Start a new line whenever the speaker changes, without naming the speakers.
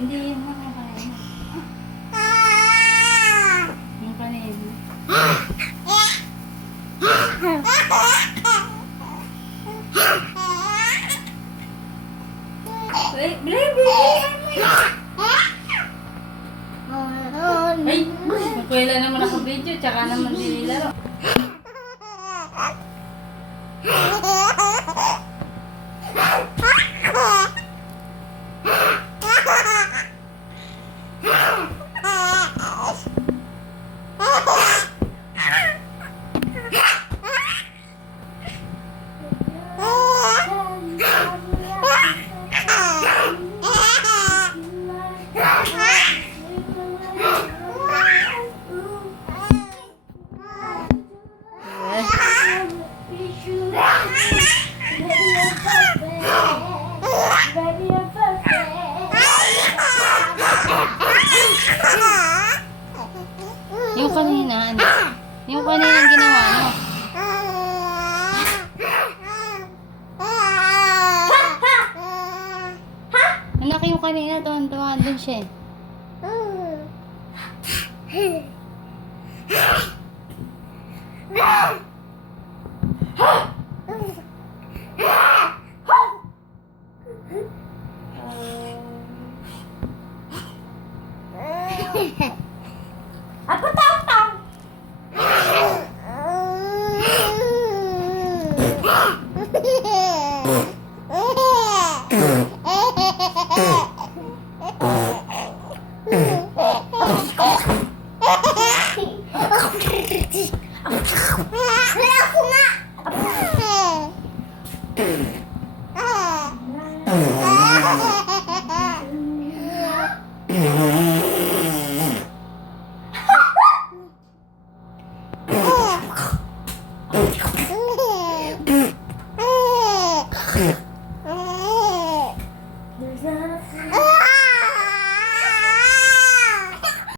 Hindi yung mga kanina. Yung kanina. Wait, baby! Ay, magkwela naman ako video, tsaka naman dinilaro. Oh! Kanina, ano? Yung ginawa mo. Anak yung kanina, tuwan-tuwa din siya eh.
Ako tawag
Mm-hmm.